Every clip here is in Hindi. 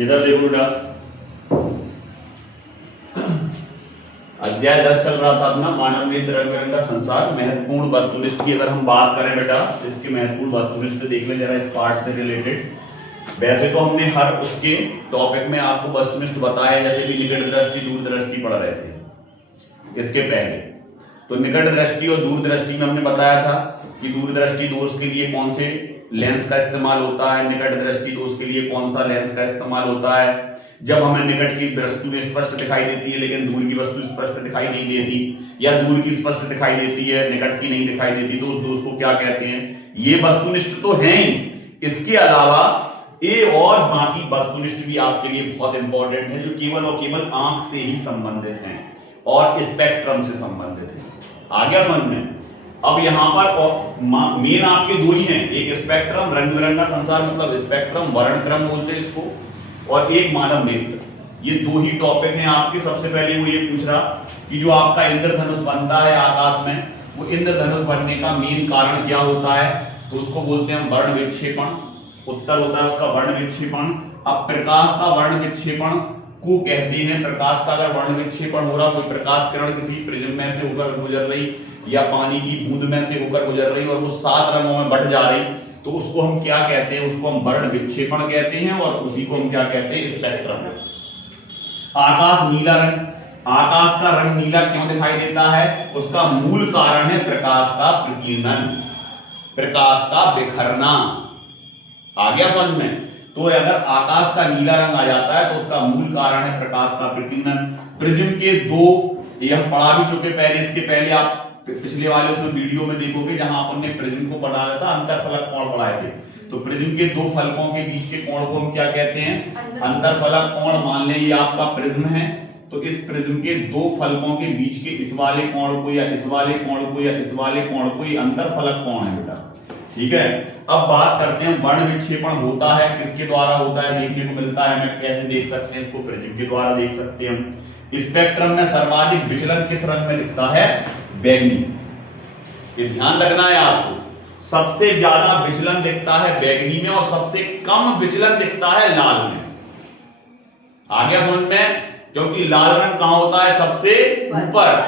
इधर देखो बेटा, अध्याय 10 चल रहा था अपना, मानव नेत्र रंग बिरंगा संसार। महत्वपूर्ण वस्तुनिष्ठ की अगर हम बात करें बेटा, तो इसके महत्वपूर्ण वस्तुनिष्ठ देख लें जरा इस पार्ट से रिलेटेड। वैसे तो हमने हर उसके टॉपिक में आपको वस्तुनिष्ठ बताया, जैसे भी निकट दृष्टि दूर दृष्टि पढ़ रहे थे इसके पहले। तो निकट दृष्टि और दूर दृष्टि में हमने बताया था कि दूर दृष्टि दोष के लिए कौन से लेंस का इस्तेमाल होता है, निकट दृष्टि दोष के लिए कौन सा लेंस का इस्तेमाल होता है। जब हमें निकट की वस्तु स्पष्ट दिखाई देती है लेकिन दूर की वस्तु स्पष्ट दिखाई नहीं देती, या दूर की स्पष्ट दिखाई देती है निकट की नहीं दिखाई देती, तो उस दोष को क्या कहते हैं? ये वस्तुनिष्ठ तो है ही, इसके अलावा ये और बाकी वस्तुनिष्ठ भी आपके लिए बहुत इंपॉर्टेंट है, जो केवल और केवल आंख से ही संबंधित हैं और स्पेक्ट्रम से संबंधित है। आ गया समझ में? अब यहां पर मेन आपके दो ही हैं, एक स्पेक्ट्रम रंग बिरंगा संसार मतलब स्पेक्ट्रम वर्णक्रम बोलते हैं इसको, और एक मानव नेत्र। ये दो ही टॉपिक हैं आपके। सबसे पहले वो ये पूछ रहा कि जो आपका इंद्रधनुष बनता है आकाश में, वो इंद्रधनुष बनने का मेन कारण क्या होता है? तो उसको बोलते हैं वर्ण विक्षेपण। उत्तर होता है उसका वर्ण विक्षेपण। अब प्रकाश का वर्ण विक्षेपण को कहते हैं, प्रकाश का अगर वर्ण विक्षेपण हो रहा, कोई प्रकाश किरण किसी प्रिज्म में से होकर गुजर रही या पानी की बूंद में से होकर गुजर रही और वो 7 रंगों में बट जा रही, तो उसको हम क्या कहते हैं? उसको हम वर्ण विक्षेपण कहते हैं, और उसी को हम क्या कहते हैं? स्पेक्ट्रम। आकाश नीला रंग, आकाश का रंग नीला क्यों दिखाई देता है? उसका मूल कारण है प्रकाश का प्रकीर्णन, प्रकाश का बिखरना। आ गया समझ में? तो अगर आकाश का नीला रंग आ जाता है तो उसका मूल कारण है प्रकाश का प्रकीर्णन। प्रिज्म के दो, ये हम पढ़ा भी चुके पहले, इसके पहले आप पिछले वाले उसमें वीडियो में देखोगे जहां अपन ने प्रिज्म को पढ़ाया था, अंतरफलक कोण पढ़ाए थे। तो प्रिज्म के दो फलकों के बीच के कोण को हम क्या कहते हैं? अंतरफलक कोण। मान लें ये आपका प्रिज्म है, तो इस प्रिज्म के दो फलकों के बीच के इस वाले कोण को या इस वाले कोण को या इस वाले कोण को ये अंतरफलक कोण है बेटा। ठीक है। अब बात करते हैं वर्ण विक्षेपण होता है किसके द्वारा होता है, देखने को मिलता है, हमें कैसे देख सकते हैं? इसको प्रिज्म के द्वारा देख सकते हैं हम। स्पेक्ट्रम में सर्वाधिक विचलन किस रंग में दिखता है? बैगनी। ये ध्यान रखना है आपको, सबसे ज्यादा विचलन दिखता है बैगनी में और सबसे कम विचलन दिखता है लाल में। आ गया समझ में? क्योंकि लाल रंग कहां होता है? सबसे ऊपर।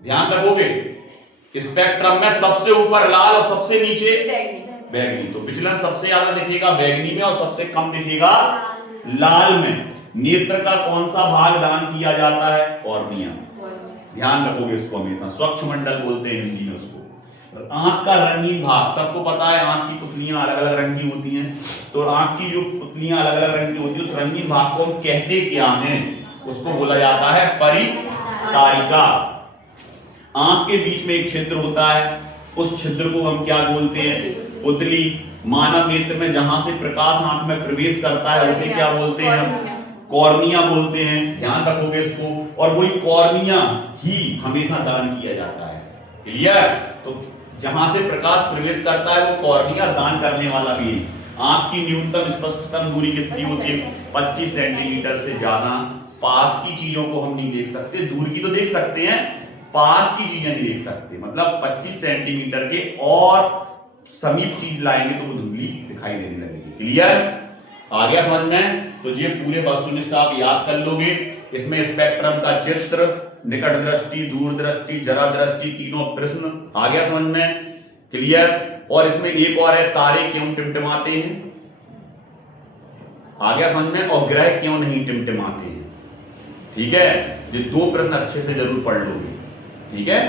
ध्यान रखोगे, स्पेक्ट्रम में सबसे ऊपर लाल और सबसे नीचे बैगनी। तो विचलन सबसे ज्यादा दिखेगा बैगनी में और सबसे कम दिखेगा लाल में। नेत्र का कौन सा भाग दान किया जाता है? कॉर्निया। ध्यान रखोगे इसको हमेशा, स्वच्छ मंडल बोलते हैं हिंदी में उसको। आंख का रंगीन भाग, सबको पता है आंख की पुतलियां अलग अलग रंग की होती हैं, तो आंख की जो पुतलियां अलग अलग रंग की होती है उस रंगीन भाग को हम कहते क्या हैं? उसको बोला जाता है परितारिका। आंख के बीच में एक छिद्र होता है, उस छिद्र को हम क्या बोलते हैं? पुतली। मानव नेत्र में जहां से प्रकाश आंख में प्रवेश करता है उसे क्या बोलते हैं? हम कॉर्निया बोलते हैं। ध्यान रखोगे इसको। और वही कॉर्निया ही हमेशा दान किया जाता है। क्लियर? तो जहां से प्रकाश प्रवेश करता है वो कॉर्निया दान करने वाला भी है। आंख की न्यूनतम स्पष्टतम दूरी कितनी होती है? 25 सेंटीमीटर से ज्यादा। पास की चीजों को हम नहीं देख सकते, दूर की तो देख सकते हैं, पास की चीजें नहीं देख सकते। मतलब 25 सेंटीमीटर के और समीप चीज लाएंगे तो वो धुंधली दिखाई देने लगेगी। क्लियर? आ गया समझ में? तो ये पूरे वस्तुनिष्ठ आप याद कर लोगे। इसमें स्पेक्ट्रम का चित्र, निकट दृष्टि, दूर दृष्टि, जरा दृष्टि, तीनों प्रश्न। आ गया समझ में? क्लियर? और इसमें एक और है, तारे क्यों टिमटिमाते हैं? आ गया समझ में? और ग्रह क्यों नहीं टिमटिमाते हैं? ठीक है, ये दो प्रश्न अच्छे से जरूर पढ़ लोगे। ठीक है।